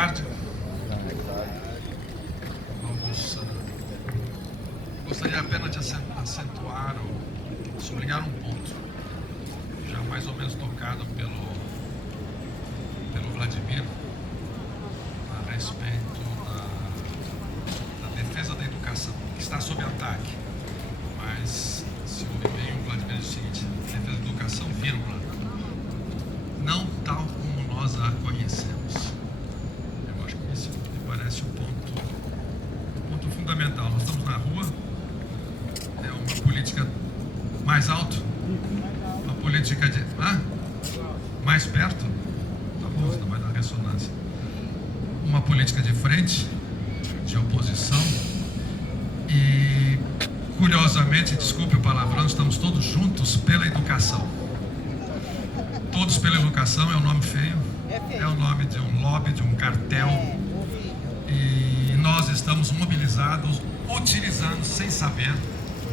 tarde. Vamos, gostaria apenas de acentuar ou sublinhar um ponto, já mais ou menos tocado pelo Vladimir, a respeito da defesa da educação, que está sob ataque. Mas, se ouve bem, o Vladimir diz o seguinte: defesa da educação, vírgula, não tal como nós a conhecemos. Eu acho que esse me parece o ponto fundamental. Nós estamos na rua, é uma política mais alto, uma política de... mais perto? Tá bom, ainda mais na ressonância. Uma política de frente, de oposição e, curiosamente, desculpe o palavrão, estamos todos juntos pela educação. Todos pela educação é um nome feio, é o nome de um lobby, de um cartel, e nós estamos mobilizados, utilizando sem saber,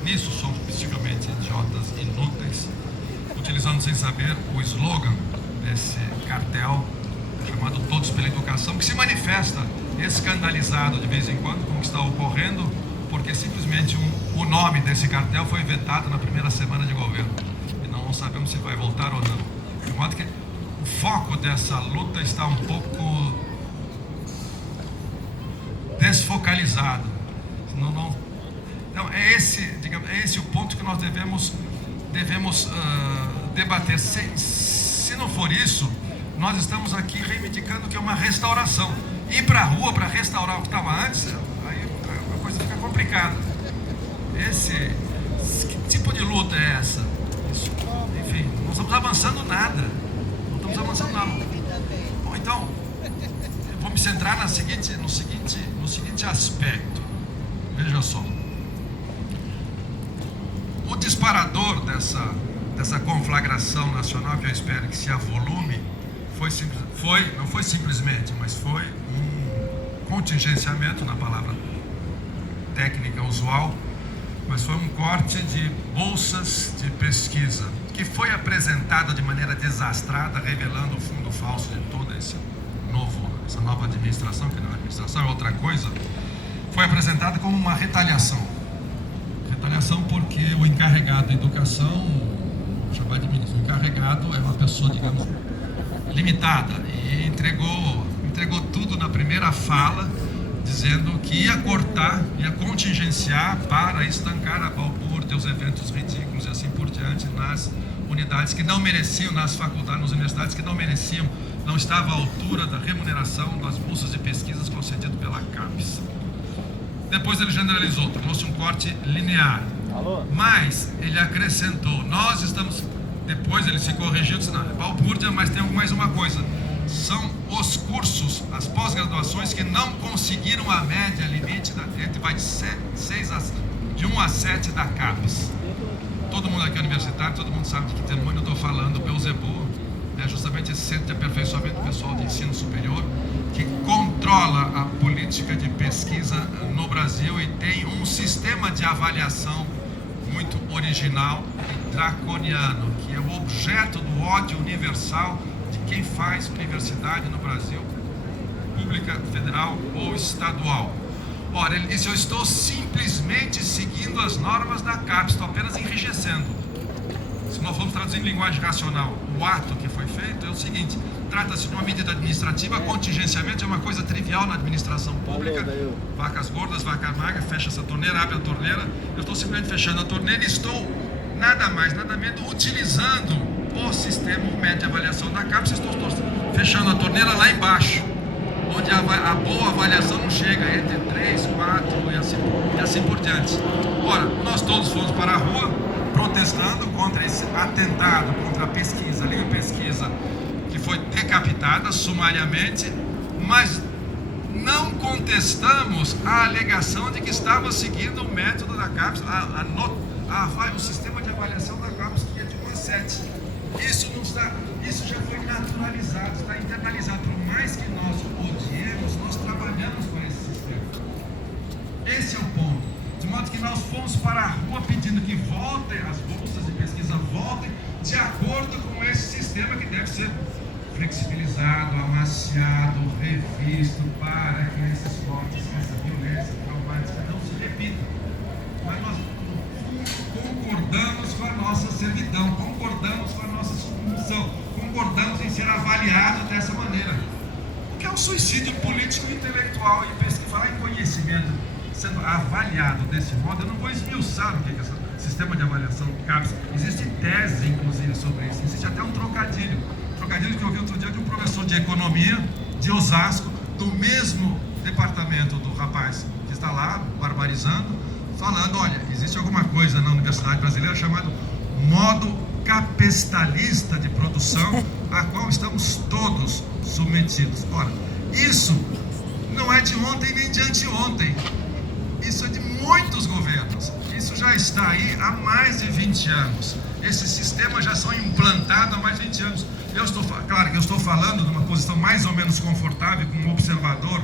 nisso somos psicologicamente idiotas, inúteis, utilizando sem saber o slogan desse cartel, chamado Todos pela Educação, que se manifesta escandalizado de vez em quando com o que está ocorrendo, porque simplesmente o nome desse cartel foi vetado na primeira semana de governo, e não sabemos se vai voltar ou não. De modo que o foco dessa luta está um pouco desfocalizado. Então é esse o ponto que nós devemos debater. Se não for isso, nós estamos aqui reivindicando que é uma restauração. Ir para a rua para restaurar o que estava antes, aí a coisa fica complicada. Que tipo de luta é essa? Isso, enfim, não estamos avançando nada. Não estamos avançando nada. Bom, então, eu vou me centrar no seguinte aspecto. Veja só. O disparador dessa conflagração nacional, que eu espero que se avolume, não foi simplesmente, mas foi um contingenciamento, na palavra técnica usual, mas foi um corte de bolsas de pesquisa, que foi apresentada de maneira desastrada, revelando o fundo falso de toda essa nova administração, que não é administração, é outra coisa. Foi apresentada como uma retaliação. Retaliação porque o encarregado da educação, vou chamar de ministro, o encarregado é uma pessoa, digamos, limitada, e entregou tudo na primeira fala, dizendo que ia cortar, ia contingenciar para estancar a balbúrdia, os eventos ridículos e assim por diante nas unidades que não mereciam, nas faculdades, nas universidades que não mereciam, não estava à altura da remuneração das bolsas de pesquisas concedidas pela CAPES. Depois ele generalizou, tornou-se um corte linear. Mas ele acrescentou, depois ele se corrigiu, disse, não, é balbúrdia, mas tem mais uma coisa. São os cursos, as pós-graduações que não conseguiram a média limite, vai de 1 a 7 da CAPES. Todo mundo aqui é universitário, todo mundo sabe de que demônio eu estou falando. O Beelzebub é justamente esse centro de aperfeiçoamento pessoal de ensino superior, que controla a política de pesquisa no Brasil e tem um sistema de avaliação muito original e draconiano, que é o objeto do ódio universal de quem faz universidade no Brasil, pública, federal ou estadual. Ora, ele disse, eu estou simplesmente seguindo as normas da CAPES, estou apenas enrijecendo. Se nós vamos traduzir em linguagem racional, o ato que foi feito é o seguinte: trata-se de uma medida administrativa, contingenciamento é uma coisa trivial na administração pública, vacas gordas, vaca magra, fecha essa torneira, abre a torneira, eu estou simplesmente fechando a torneira e estou nada mais, nada menos utilizando o sistema, o método de avaliação da CAPES, estou fechando a torneira lá embaixo, onde a boa avaliação não chega, entre 3, 4 e assim por diante. Ora, nós todos fomos para a rua protestando contra esse atentado contra a pesquisa, a livre pesquisa, que foi decapitada sumariamente, mas não contestamos a alegação de que estava seguindo o método da CAPES, o sistema de avaliação da CAPES, que é de 1 a 7. Isso já foi naturalizado, está internalizado. Por mais que nós odiemos, nós trabalhamos com esse sistema. Esse é o ponto. De modo que nós fomos para a rua pedindo que voltem, as bolsas de pesquisa voltem, de acordo com esse sistema que deve ser flexibilizado, amaciado, revisto para que esses cortes, essa violência traumática não se repita. Mas nós concordamos com a nossa servidão, concordamos com a nossa submissão, concordamos em ser avaliado dessa maneira. O que é um suicídio político, intelectual e pesquisa, falar em conhecimento sendo avaliado desse modo. Eu não vou esmiuçar o que é esse sistema de avaliação CAPES. Existem teses, inclusive, sobre isso. Existe até um trocadilho que eu ouvi outro dia de um professor de economia de Osasco, do mesmo departamento do rapaz que está lá barbarizando, falando: olha, existe alguma coisa na universidade brasileira chamado modo capitalista de produção, a qual estamos todos submetidos. Ora, isso não é de ontem nem de anteontem, isso é de muitos governos, isso já está aí há mais de 20 anos, esses sistemas já são implantados há mais de 20 anos. Claro que eu estou falando de uma posição mais ou menos confortável como observador,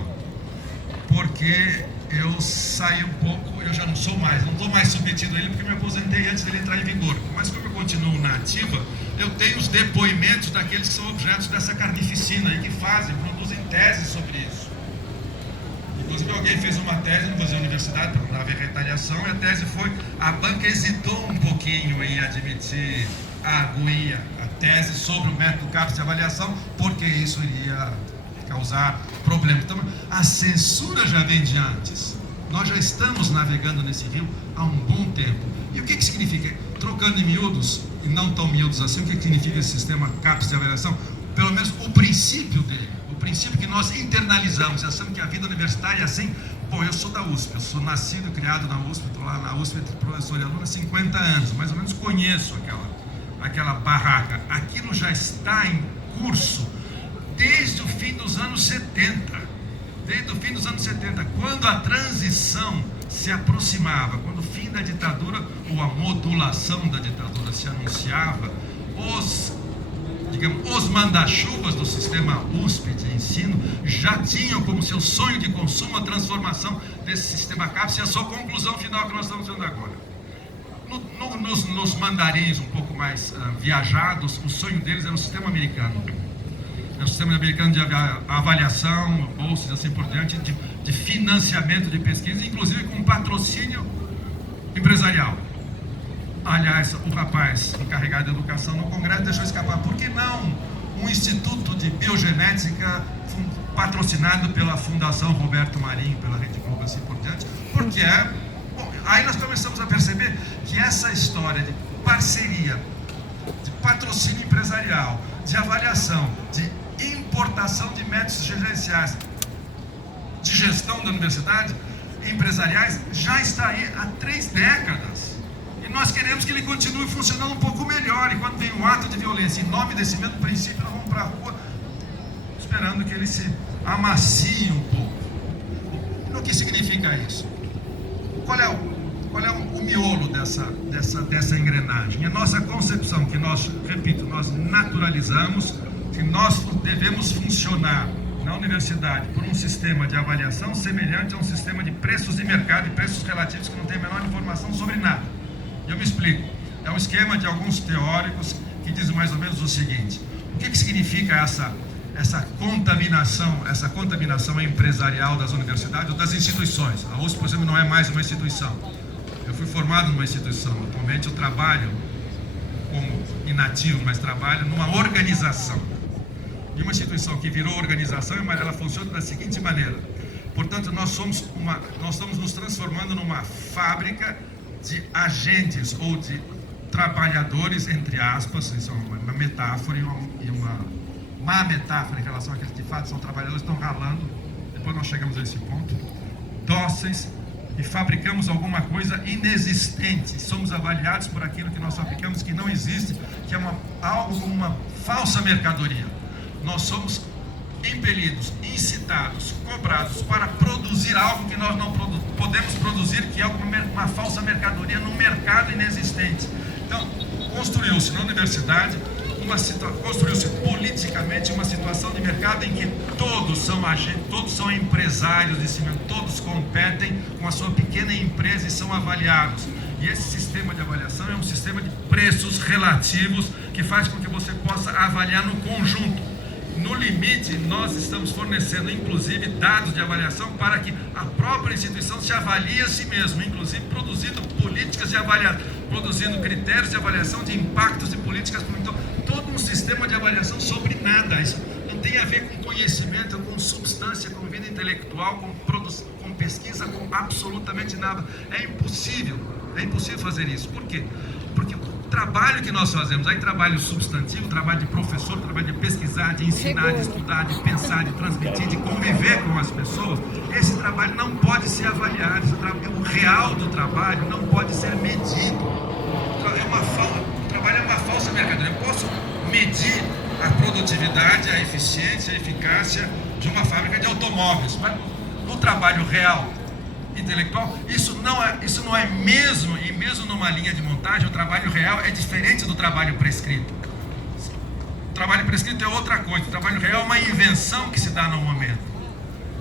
porque eu saí um pouco, eu já não estou mais submetido a ele, porque me aposentei antes dele entrar em vigor. Mas como eu continuo na ativa, eu tenho os depoimentos daqueles que são objetos dessa carnificina e que produzem teses sobre isso. Inclusive alguém fez uma tese, não vou dizer universidade, para não haver retaliação, e a tese foi: a banca hesitou um pouquinho em admitir a aguinha, a tese sobre o método CAPES de avaliação, porque isso iria causar problema. Então, a censura já vem de antes. Nós já estamos navegando nesse rio há um bom tempo. E o que significa? Trocando em miúdos, e não tão miúdos assim, o que significa esse sistema CAPES de avaliação? Pelo menos o princípio dele, o princípio que nós internalizamos, achamos que a vida universitária é assim. Bom, eu sou da USP, eu sou nascido e criado na USP, estou lá na USP entre professor e aluno há 50 anos, mais ou menos conheço aquela barraca. Aquilo já está em curso desde o fim dos anos 70. Desde o fim dos anos 70, quando a transição se aproximava, quando o fim da ditadura ou a modulação da ditadura se anunciava, os manda-chuvas do sistema USP de ensino já tinham como seu sonho de consumo a transformação desse sistema CAPES, e a sua conclusão final que nós estamos vendo agora. Nos mandarins um pouco mais viajados, o sonho deles era o sistema americano. É o sistema americano de avaliação, bolsas e assim por diante, de financiamento de pesquisa, inclusive com patrocínio empresarial. Aliás, o rapaz encarregado de educação no Congresso deixou escapar: por que não um instituto de biogenética patrocinado pela Fundação Roberto Marinho, pela Rede Globo, assim por diante? Porque aí nós começamos a perceber que essa história de parceria, de patrocínio empresarial, de avaliação, de importação de métodos gerenciais, de gestão da universidade, empresariais, já está aí há 3 décadas. E nós queremos que ele continue funcionando um pouco melhor. E quando vem um ato de violência em nome desse mesmo princípio, nós vamos para a rua esperando que ele se amacie um pouco. O que significa isso? Qual é o miolo dessa engrenagem? A nossa concepção que nós naturalizamos, que nós devemos funcionar na universidade por um sistema de avaliação semelhante a um sistema de preços de mercado e preços relativos que não tem a menor informação sobre nada. E eu me explico. É um esquema de alguns teóricos que dizem mais ou menos o seguinte: o que significa essa contaminação empresarial das universidades ou das instituições? A USP, por exemplo, não é mais uma instituição. Eu fui formado numa instituição. Atualmente eu trabalho como inativo, mas trabalho numa organização. E uma instituição que virou organização, mas ela funciona da seguinte maneira: portanto, nós estamos nos transformando numa fábrica de agentes ou de trabalhadores, entre aspas. Isso é uma metáfora e uma má metáfora em relação àqueles que de fato são trabalhadores, estão ralando. Depois nós chegamos a esse ponto, dóceis, e fabricamos alguma coisa inexistente. Somos avaliados por aquilo que nós fabricamos, que não existe, que é algo como uma falsa mercadoria. Nós somos impelidos, incitados, cobrados para produzir algo que nós não podemos produzir, que é uma falsa mercadoria num mercado inexistente. Então, construiu-se na universidade, construiu-se politicamente uma situação de mercado em que todos são empresários de cimento, todos competem com a sua pequena empresa e são avaliados. E esse sistema de avaliação é um sistema de preços relativos que faz com que você possa avaliar no conjunto. no limite, nós estamos fornecendo, inclusive, dados de avaliação para que a própria instituição se avalie a si mesma, inclusive produzindo políticas de avaliação, produzindo critérios de avaliação de impactos de políticas. Então, todo um sistema de avaliação sobre nada. Isso não tem a ver com conhecimento, com substância, com vida intelectual, com pesquisa, com absolutamente nada. É impossível fazer isso. Por quê? Porque o trabalho que nós fazemos, aí trabalho substantivo, trabalho de professor, trabalho de pesquisar, de ensinar, de estudar, de pensar, de transmitir, de conviver com as pessoas, esse trabalho não pode ser avaliado, o real do trabalho não pode ser medido. O trabalho é uma falsa mercadoria. Eu posso medir a produtividade, a eficiência, a eficácia de uma fábrica de automóveis, mas no trabalho real, intelectual, isso não é mesmo, e mesmo numa linha de montagem, o trabalho real é diferente do trabalho prescrito. O trabalho prescrito é outra coisa, o trabalho real é uma invenção que se dá no momento.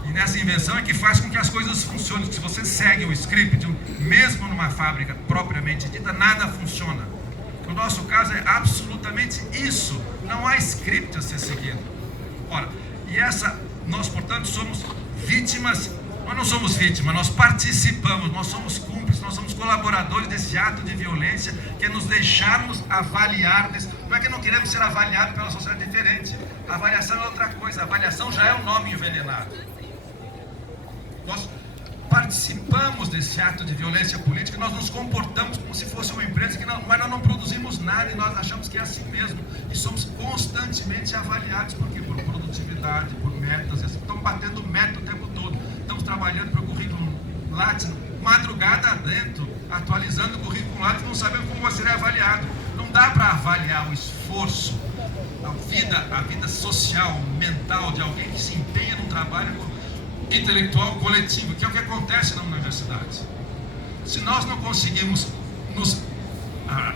E nessa invenção é que faz com que as coisas funcionem. Se você segue o script, mesmo numa fábrica propriamente dita, nada funciona. No nosso caso é absolutamente isso. Não há script a ser seguido. Ora, nós, portanto, somos vítimas. Nós não somos vítimas, nós participamos, nós somos cúmplices, nós somos colaboradores desse ato de violência, que é nos deixarmos avaliar. Não é que não queremos ser avaliados pela sociedade diferente. A avaliação é outra coisa, a avaliação já é um nome envenenado. Nós participamos desse ato de violência política, nós nos comportamos como se fosse uma empresa, mas nós não produzimos nada e nós achamos que é assim mesmo. E somos constantemente avaliados, por quê? Por produtividade, por metas, estamos batendo meta o tempo todo. Estamos trabalhando para o currículo Lattes, madrugada dentro, atualizando o currículo Lattes, não sabemos como vai ser avaliado. Não dá para avaliar o esforço, a vida social, mental de alguém que se empenha num trabalho intelectual coletivo, que é o que acontece na universidade. Se nós não conseguimos nos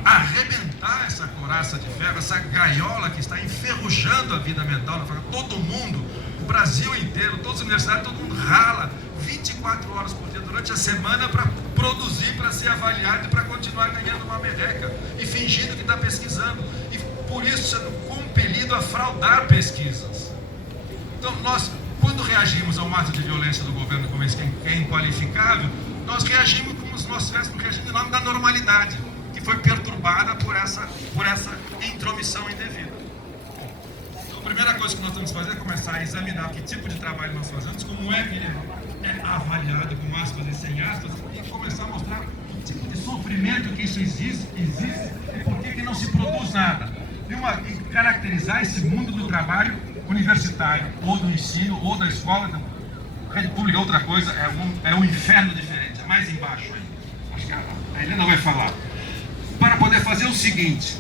arrebentar essa coraça de ferro, essa gaiola que está enferrujando a vida mental, todo mundo, o Brasil inteiro, todas as universidades, todo mundo rala 24 horas por dia durante a semana para produzir, para ser avaliado e para continuar ganhando uma merreca e fingindo que está pesquisando, e por isso sendo compelido a fraudar pesquisas. Então nós, quando reagimos a um ato de violência do governo como esse, que é inqualificável, nós reagimos como se nós estivéssemos reagindo em nome da normalidade, que foi perturbada por essa intromissão indevida. Então, a primeira coisa que nós temos que fazer é começar a examinar que tipo de trabalho nós fazemos, como é que ele é avaliado, com aspas e sem aspas, e começar a mostrar que tipo de sofrimento que isso existe e por que não se produz nada. E caracterizar esse mundo do trabalho universitário, ou do ensino, ou da escola, rede pública, outra coisa, é um inferno diferente, é mais embaixo aí. Acho que a Helena vai falar. Para poder fazer o seguinte,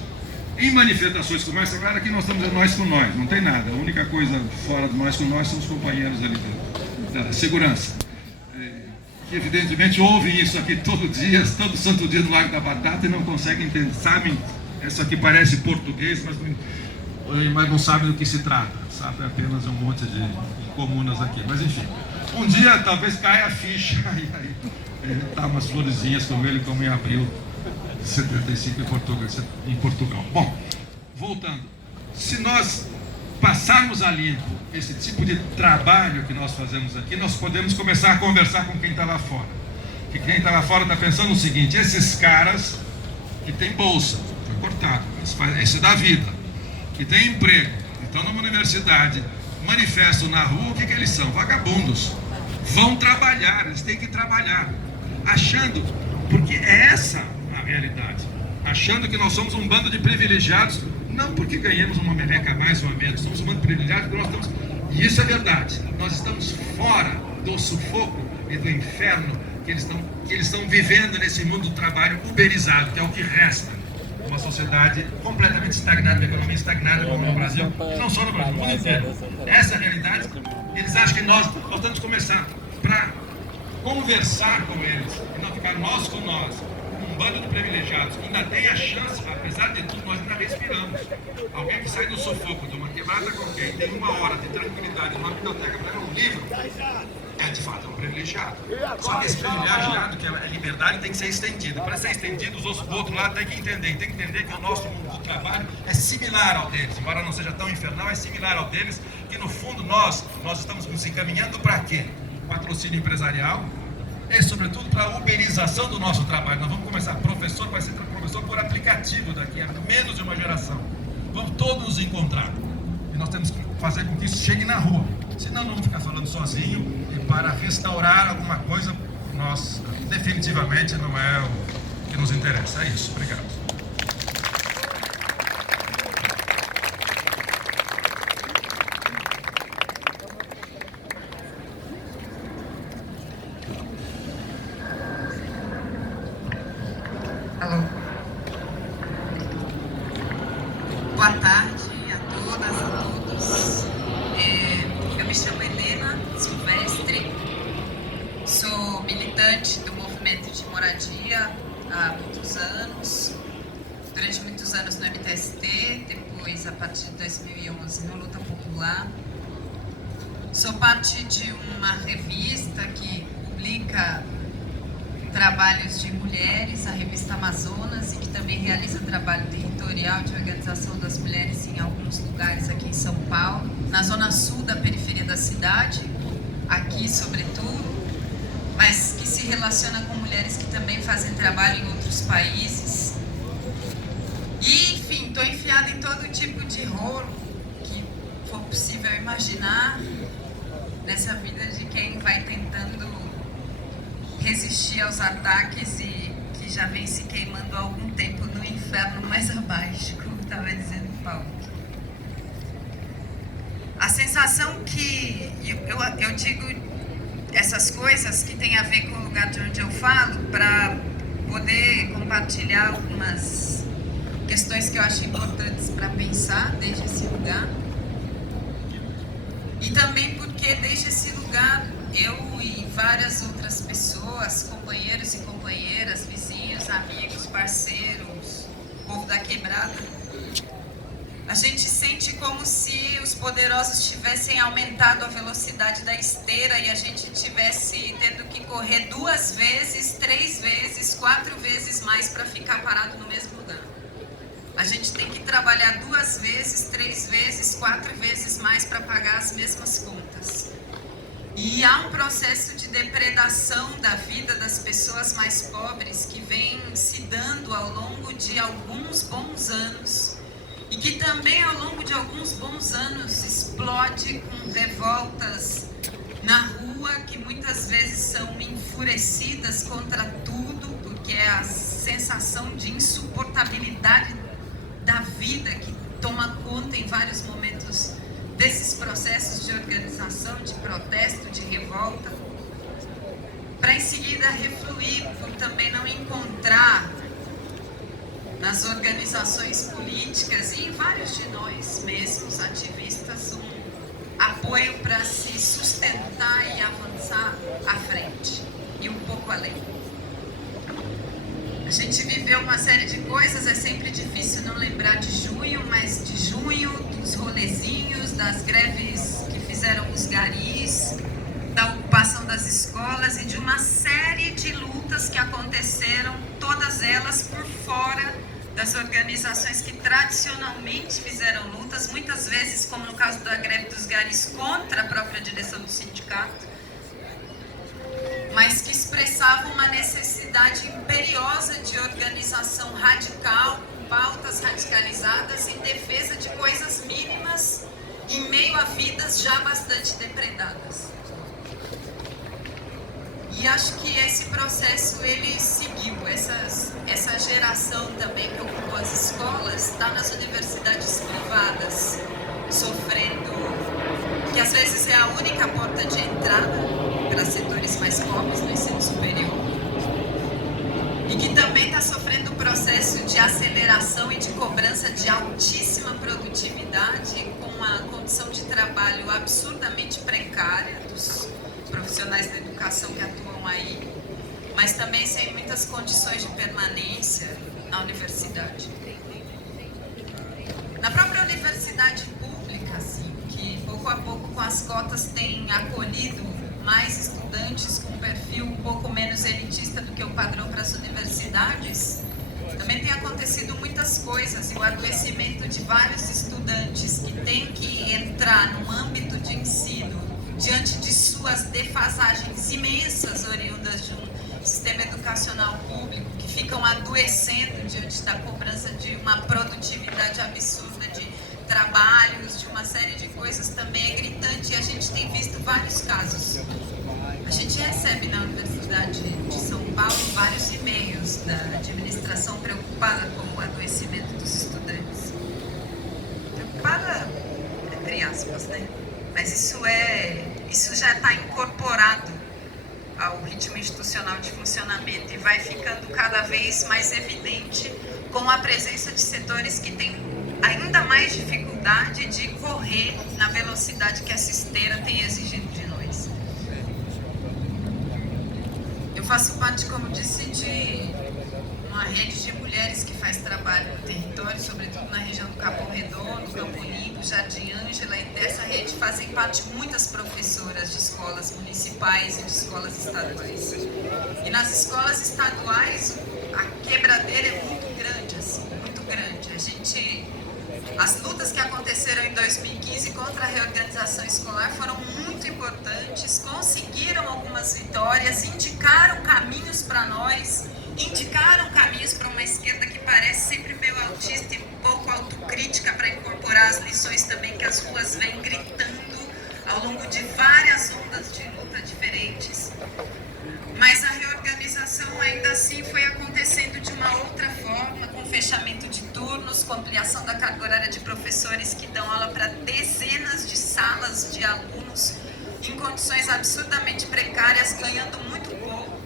em manifestações como essa, claro que nós estamos nós com nós, não tem nada, a única coisa fora de nós com nós são os companheiros ali da segurança, que evidentemente ouvem isso aqui todo santo dia do Largo da Batata e não conseguem entender, sabem, isso aqui parece português, mas não sabem do que se trata, sabe apenas um monte de comunas aqui, mas enfim, um dia talvez caia a ficha e aí dá umas florezinhas como em abril de 75 em Portugal. Bom, voltando, se nós passarmos a limpo esse tipo de trabalho que nós fazemos aqui, nós podemos começar a conversar com quem está lá fora, que quem está lá fora está pensando o seguinte: esses caras que tem bolsa, foi cortado, esse da vida, que tem emprego, estão numa universidade, manifestam na rua, o que eles são? Vagabundos. Vão trabalhar, eles têm que trabalhar, achando, porque é essa a realidade, achando que nós somos um bando de privilegiados, não porque ganhamos uma merreca a mais ou a menos, somos um bando de privilegiados porque nós estamos, e isso é verdade, nós estamos fora do sufoco e do inferno que eles estão vivendo nesse mundo do trabalho uberizado, que é o que resta. Uma sociedade completamente estagnada, uma economia estagnada como no Brasil, não só no Brasil, no mundo inteiro. Essa é a realidade. Eles acham que nós temos que começar para conversar com eles e não ficar nós com nós, um bando de privilegiados que ainda tem a chance, apesar de tudo, nós ainda respiramos. Alguém que sai do sufoco de uma quebrada qualquer, tem uma hora de tranquilidade numa biblioteca para ler um livro, é de fato é um privilegiado. Só que esse privilegiado, que é a liberdade, tem que ser estendida. Para ser estendido, os outros do outro lado têm que entender. Tem que entender que o nosso mundo do trabalho é similar ao deles, embora não seja tão infernal, é similar ao deles, que no fundo nós estamos nos encaminhando para quê? Patrocínio empresarial e, sobretudo, para a uberização do nosso trabalho. Nós vamos começar, professor vai ser professor por aplicativo daqui a menos de uma geração. Vamos todos nos encontrar. E nós temos que fazer com que isso chegue na rua. Senão não vamos ficar falando sozinho, e para restaurar alguma coisa, nós definitivamente não é o que nos interessa. É isso. Obrigado. Alô. Boa tarde a todas, a todos. Eu me chamo Helena Silvestre, sou militante do movimento de moradia há muitos anos, durante muitos anos no MTST, depois a partir de 2011 no Luta Popular. Sou parte de uma revista que publica trabalhos de mulheres, a revista Amazonas, e que também realiza trabalho territorial de organização das mulheres em alguns lugares aqui em São Paulo, na zona sul da periferia da cidade, aqui sobretudo, mas que se relaciona com mulheres que também fazem trabalho em outros países. E, enfim, estou enfiada em todo tipo de rolo que for possível imaginar nessa vida de quem vai tentando resistir aos ataques e que já vem se queimando há algum tempo no inferno mais abaixo, como estava dizendo o Paulo. A sensação que eu digo essas coisas que tem a ver com o lugar de onde eu falo para poder compartilhar algumas questões que eu acho importantes para pensar desde esse lugar. E também porque desde esse lugar eu e várias outras pessoas, companheiros e companheiras, vizinhos, amigos, parceiros, povo da quebrada, a gente sente como se os poderosos tivessem aumentado a velocidade da esteira e a gente tivesse tendo que correr 2 vezes, 3 vezes, 4 vezes mais para ficar parado no mesmo lugar. A gente tem que trabalhar 2 vezes, 3 vezes, 4 vezes mais para pagar as mesmas contas. E há um processo de depredação da vida das pessoas mais pobres que vem se dando ao longo de alguns bons anos e que também ao longo de alguns bons anos explode com revoltas na rua que muitas vezes são enfurecidas contra tudo, porque é a sensação de insuportabilidade da vida que toma conta em vários momentos desses processos de organização, de protesto, de revolta, para em seguida refluir por também não encontrar nas organizações políticas e em vários de nós mesmos, ativistas, um apoio para se sustentar e avançar à frente e um pouco além. A gente viveu uma série de coisas, é sempre difícil não lembrar de junho, mas de junho, dos rolezinhos, das greves que fizeram os garis, da ocupação das escolas e de uma série de lutas que aconteceram, todas elas por fora das organizações que tradicionalmente fizeram lutas, muitas vezes, como no caso da greve dos garis, contra a própria direção do sindicato, mas que expressavam uma necessidade imperiosa de organização radical, com pautas radicalizadas em defesa de coisas mínimas, em meio a vidas já bastante depredadas. E acho que esse processo, ele seguiu, essa geração também que ocupou as escolas, está nas universidades privadas, sofrendo, que às vezes é a única porta de entrada para setores mais pobres no ensino superior, e que também está sofrendo um processo de aceleração e de cobrança de altíssima produtividade, com uma condição de trabalho absurdamente precária dos profissionais da educação que atuam aí, mas também sem muitas condições de permanência na universidade. Na própria universidade pública, assim, que pouco a pouco com as cotas tem acolhido mais estudantes com um perfil um pouco menos elitista do que o padrão para as universidades, também tem acontecido muitas coisas, e o adoecimento de vários estudantes que têm que entrar no âmbito de ensino diante de suas defasagens imensas oriundas de um sistema educacional público, que ficam adoecendo diante da cobrança de uma produtividade absurda de trabalhos, de uma série de coisas, também é gritante, e a gente tem visto vários casos. A gente recebe na Universidade de São Paulo vários e-mails da administração preocupada com o adoecimento dos estudantes. Preocupada, entre aspas, né? Mas isso já está incorporado ao ritmo institucional de funcionamento e vai ficando cada vez mais evidente com a presença de setores que têm ainda mais dificuldade de correr na velocidade que essa esteira tem exigido de nós. Eu faço parte, como disse, de uma rede de mulheres que faz trabalho no território, sobretudo na região do Capão Redondo, Campo Limpo, Jardim Ângela, e dessa rede fazem parte muitas professoras de escolas municipais e de escolas estaduais. E nas escolas estaduais a quebradeira é muito grande, assim, muito grande. As lutas que aconteceram em 2015 contra a reorganização escolar foram muito importantes, conseguiram algumas vitórias, indicaram caminhos para nós, indicaram caminhos para uma esquerda que parece sempre meio autista e pouco autocrítica para incorporar as lições também que as ruas vêm gritando ao longo de várias ondas de luta diferentes. Mas a reorganização ainda assim foi acontecendo de uma outra forma, com fechamento de turnos, com ampliação da carga horária de professores que dão aula para dezenas de salas de alunos em condições absurdamente precárias, ganhando muito pouco.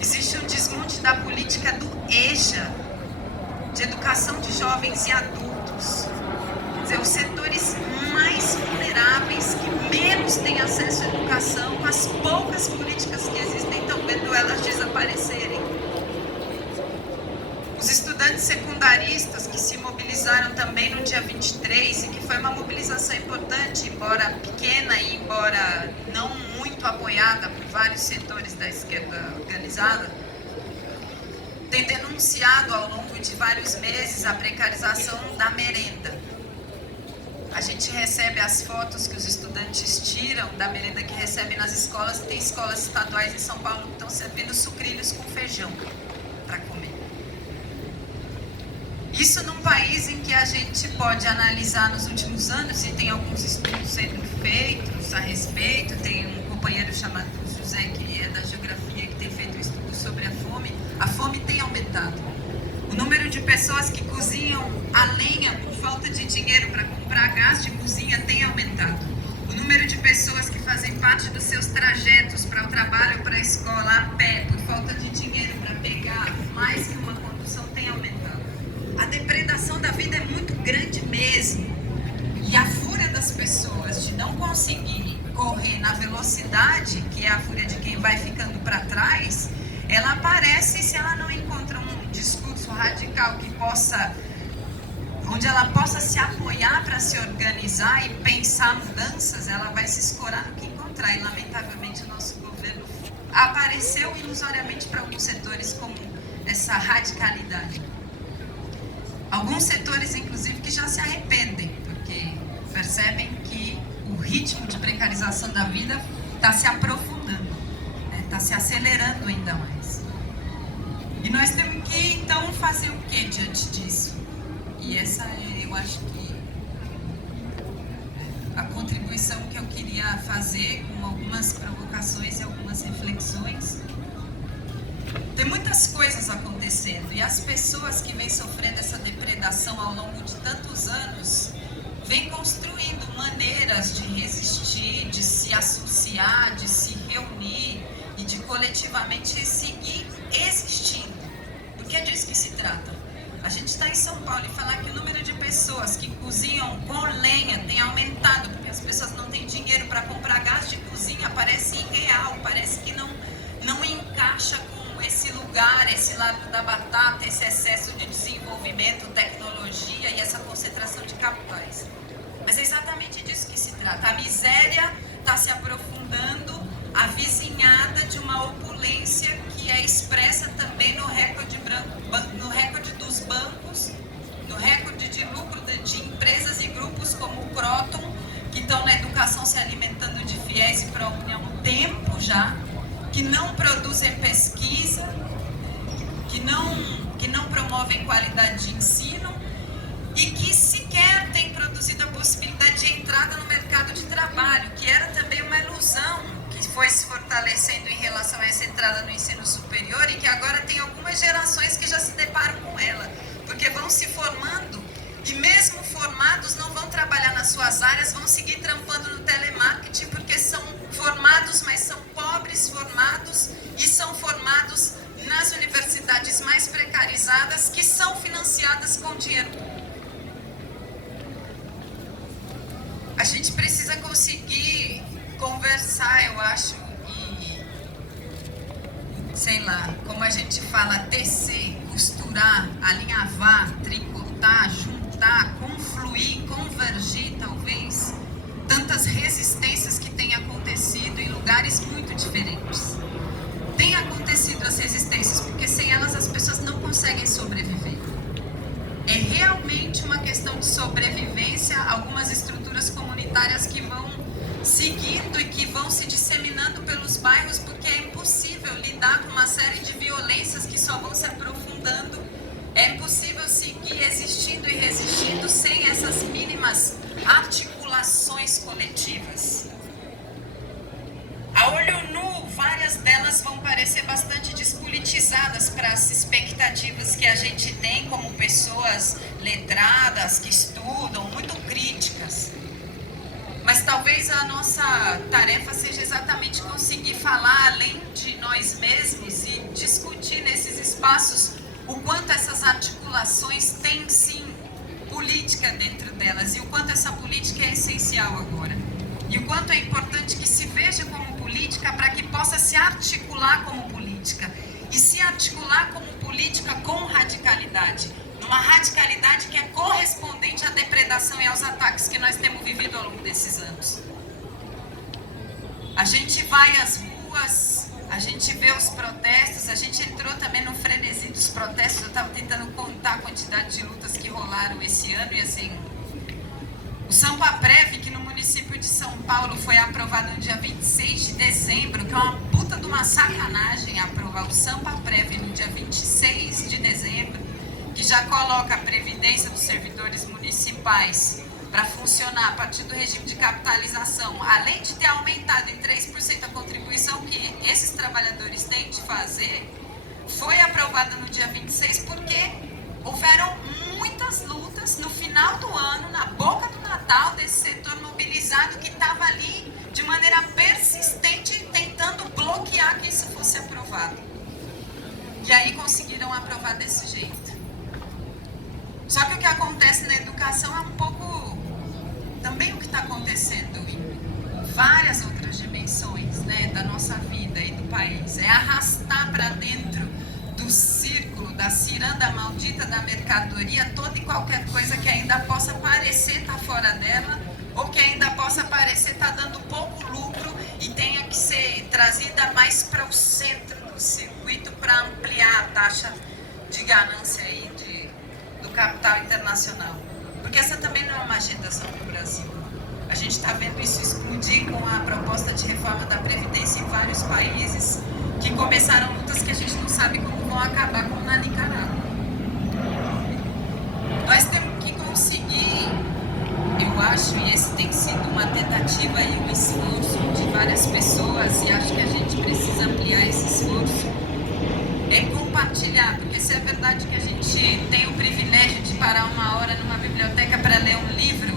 Existe um desmonte da política do EJA, de educação de jovens e adultos. Quer dizer, os setores mais vulneráveis, que menos têm acesso à educação, com as poucas políticas que existem, estão vendo elas desaparecerem. Os estudantes secundaristas que se mobilizaram também no dia 23, e que foi uma mobilização importante, embora pequena e embora não muito apoiada por vários setores da esquerda organizada, tem denunciado ao longo de vários meses a precarização da merenda. A gente recebe as fotos que os estudantes tiram da merenda que recebem nas escolas, e tem escolas estaduais em São Paulo que estão servindo sucrilhos com feijão para comer. Isso num país em que a gente pode analisar nos últimos anos, e tem alguns estudos sendo feitos a respeito, tem um companheiro chamado José, que é da geografia, que tem feito um estudo sobre a fome tem aumentado. O número de pessoas que cozinham a lenha por falta de dinheiro para comprar gás de cozinha tem aumentado. O número de pessoas que fazem parte dos seus trajetos para o trabalho ou para a escola a pé por falta de dinheiro para pegar mais que uma condução tem aumentado. A depredação da vida é muito grande mesmo. E a fúria das pessoas de não conseguir correr na velocidade, que é a fúria de quem vai ficando para trás, ela aparece se ela não encontra um discurso radical onde ela possa se apoiar para se organizar e pensar mudanças, ela vai se escorar no que encontrar. E lamentavelmente o nosso governo apareceu ilusoriamente para alguns setores como essa radicalidade. Alguns setores, inclusive, que já se arrependem, porque percebem que o ritmo de precarização da vida está se aprofundando, está se acelerando ainda mais. E nós temos que, então, fazer o que diante disso? E essa é, eu acho que, a contribuição que eu queria fazer, com algumas provocações e algumas reflexões. Tem muitas coisas acontecendo, e as pessoas que vêm sofrendo essa depredação ao longo de tantos anos vêm construindo maneiras de resistir, de se associar, de se reunir e de coletivamente seguir existindo. Porque é disso que se trata. A gente está em São Paulo e falar que o número de pessoas que cozinham com lenha tem aumentado, porque as pessoas não têm dinheiro para comprar gás de cozinha, parece irreal, parece que não encaixa com esse lugar, esse lado da batata, esse excesso de desenvolvimento, tecnologia e essa concentração de capitais. Mas é exatamente disso que se trata. A miséria está se aprofundando a vizinhada de uma opulência que é expressa também no recorde dos bancos, no recorde de lucro de empresas e grupos como o Croton, que estão na educação se alimentando de fiéis e ProUni há um tempo já, que não produzem pesquisa, que não promovem qualidade de ensino e que sequer têm produzido a possibilidade de entrada no mercado de trabalho, que era também uma ilusão que foi se fortalecendo em relação a essa entrada no ensino superior e que agora tem algumas gerações que já se deparam com ela, porque vão se formando e mesmo formados não vão trabalhar nas suas áreas, vão seguir trampando no telemarketing porque são formados, mas são pobres formados e são formados nas universidades mais precarizadas que são financiadas com dinheiro público. A gente precisa conseguir conversar, eu acho, e, sei lá, como a gente fala, tecer, costurar, alinhavar, tricotar, juntar, confluir, convergir, talvez, tantas resistências que têm acontecido em lugares muito diferentes. Tem acontecido as resistências porque sem elas as pessoas não conseguem sobreviver. É realmente uma questão de sobrevivência, algumas estruturas comunitárias que vão seguindo e que vão se disseminando pelos bairros, porque é impossível lidar com uma série de violências que só vão se aprofundando. É impossível seguir existindo e resistindo sem essas mínimas articulações coletivas. A olho nu, várias delas vão parecer bastante despolitizadas para as expectativas que a gente tem como pessoas letradas, que estudam, muito críticas. Mas talvez a nossa tarefa seja exatamente conseguir falar além de nós mesmos e discutir nesses espaços o quanto essas articulações têm sim política dentro delas e o quanto essa política é essencial agora. E o quanto é importante que se veja como política para que possa se articular como política. E se articular como política com radicalidade. Numa radicalidade que é correspondente à depredação e aos ataques que nós temos vivido ao longo desses anos. A gente vai às ruas, a gente vê os protestos, a gente entrou também no frenesi dos protestos. Eu estava tentando contar a quantidade de lutas que rolaram esse ano e assim... O Sampaprev, que no município de São Paulo foi aprovado no dia 26 de dezembro, que é uma puta de uma sacanagem aprovar o Sampaprev no dia 26 de dezembro, que já coloca a previdência dos servidores municipais para funcionar a partir do regime de capitalização, além de ter aumentado em 3% a contribuição que esses trabalhadores têm de fazer, foi aprovada no dia 26 porque houveram muitas lutas no final do ano, na boca do Natal, desse setor mobilizado que estava ali de maneira persistente tentando bloquear que isso fosse aprovado. E aí conseguiram aprovar desse jeito. Só que o que acontece na educação é um pouco também o que está acontecendo em várias outras dimensões, né, da nossa vida e do país. É arrastar para dentro do círculo, da ciranda maldita da mercadoria, toda e qualquer coisa que ainda possa parecer estar fora dela, ou que ainda possa parecer estar dando pouco lucro e tenha que ser trazida mais para o centro do circuito para ampliar a taxa de ganância aí do capital internacional. Porque essa também não é uma agenda só para o Brasil. A gente está vendo isso explodir com a proposta de reforma da Previdência em vários países que começaram lutas que a gente não sabe como vão acabar, como na Nicarágua. Nós temos que conseguir, eu acho, e esse tem sido uma tentativa e um esforço de várias pessoas, e acho que a gente precisa ampliar esse esforço, é compartilhar, porque se é verdade que a gente tem o privilégio de parar uma hora numa biblioteca para ler um livro,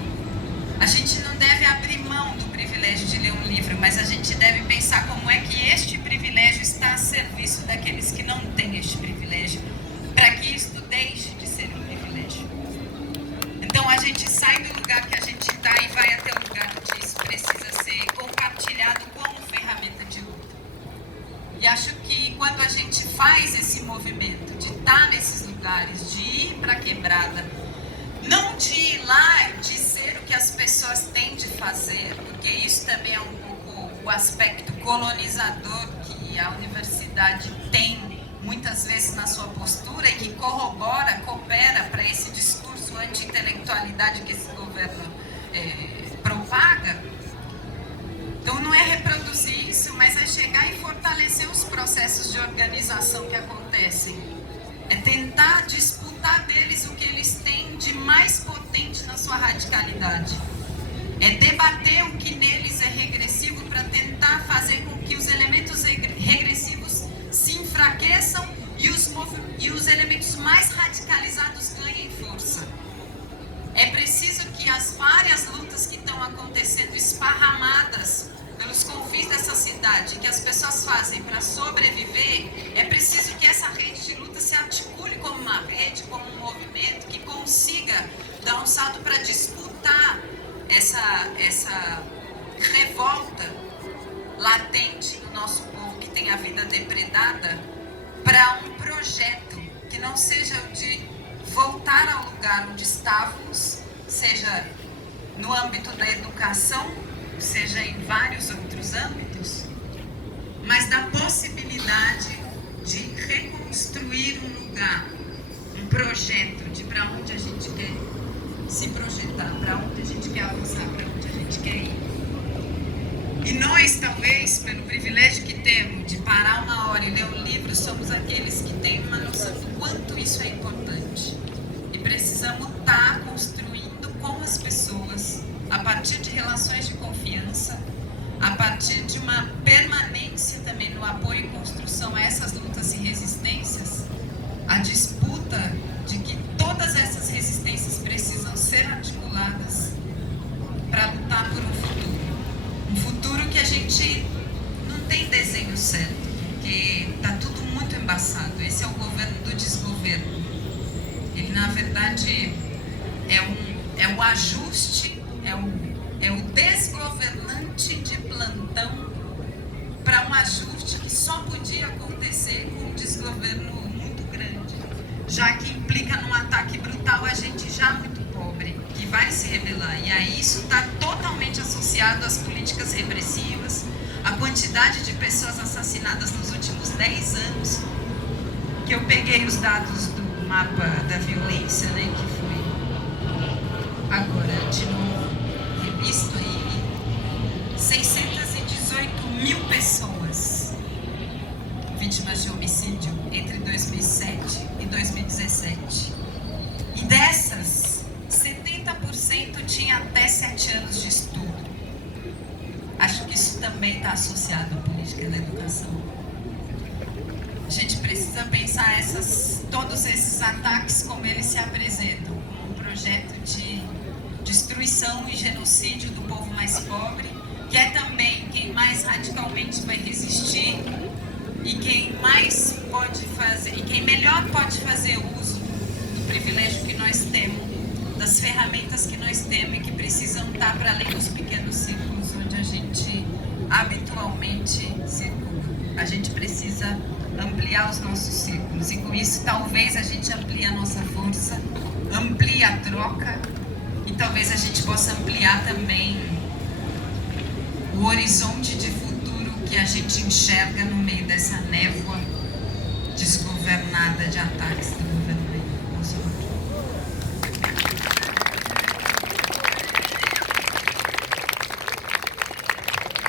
a gente não deve abrir mão do privilégio de ler um livro, mas a gente deve pensar como é que este privilégio está a serviço daqueles que não têm este privilégio, para que isto deixe de ser um privilégio. Então a gente sai do lugar que a gente está e vai até o lugar onde isso precisa ser compartilhado como ferramenta de luta. E acho que quando a gente faz esse movimento de estar nesses lugares, de ir para a quebrada, não de ir lá, de ser que as pessoas têm de fazer, porque isso também é um pouco o aspecto colonizador que a universidade tem muitas vezes na sua postura e que corrobora, coopera para esse discurso anti-intelectualidade que esse governo propaga. Então não é reproduzir isso, mas é chegar e fortalecer os processos de organização que acontecem. É tentar disputar deles o que eles têm de mais potente na sua radicalidade. É debater o que neles é regressivo para tentar fazer com que os elementos regressivos se enfraqueçam e os elementos mais radicalizados ganhem força. É preciso que as várias lutas que estão acontecendo esparramadas pelos confins dessa cidade, que as pessoas fazem para sobreviver, é preciso que essa rede de luta se articule como uma rede, como um movimento, que consiga dar um salto para disputar essa revolta latente no nosso povo, que tem a vida depredada, para um projeto que não seja o de voltar ao lugar onde estávamos, seja no âmbito da educação, seja em vários outros âmbitos, mas da possibilidade de reconstruir um lugar, um projeto de para onde a gente quer se projetar, para onde a gente quer avançar, para onde a gente quer ir. E nós, talvez, pelo privilégio que temos de parar uma hora e ler um livro, somos aqueles que têm uma noção do quanto isso é importante. E precisamos estar construindo com as pessoas, a partir de relações de confiança, a partir de uma permanência também no apoio e construção a essas lutas e resistências, a disputa de que todas essas resistências precisam ser articuladas para lutar por um futuro. Um futuro que a gente não tem desenho certo, porque está tudo muito embaçado. Esse é o governo do desgoverno. Ele, na verdade, é o ajuste, é o desgovernante de plantão para um ajuste que só podia acontecer com um desgoverno muito grande, já que implica num ataque brutal a gente já muito pobre, que vai se rebelar. E aí isso está totalmente associado às políticas repressivas, à quantidade de pessoas assassinadas nos últimos 10 anos, que eu peguei os dados do mapa da violência, né, que foi agora de novo revisto aí, 618 mil pessoas vítimas de homicídio entre 2007 e 2017. E dessas, 70% tinha até 7 anos de estudo. Acho que isso também está associado à política da educação. A gente precisa pensar todos esses ataques como eles se apresentam, como um projeto de destruição e genocídio do povo mais pobre, que é também quem mais radicalmente vai resistir e quem mais pode fazer, e quem melhor pode fazer uso do privilégio que nós temos, das ferramentas que nós temos e que precisam estar para além dos pequenos círculos onde a gente habitualmente circula. A gente precisa ampliar os nossos círculos e com isso talvez a gente amplie a nossa força, amplie a troca e talvez a gente possa ampliar também o horizonte de futuro que a gente enxerga no meio dessa névoa desgovernada de ataques do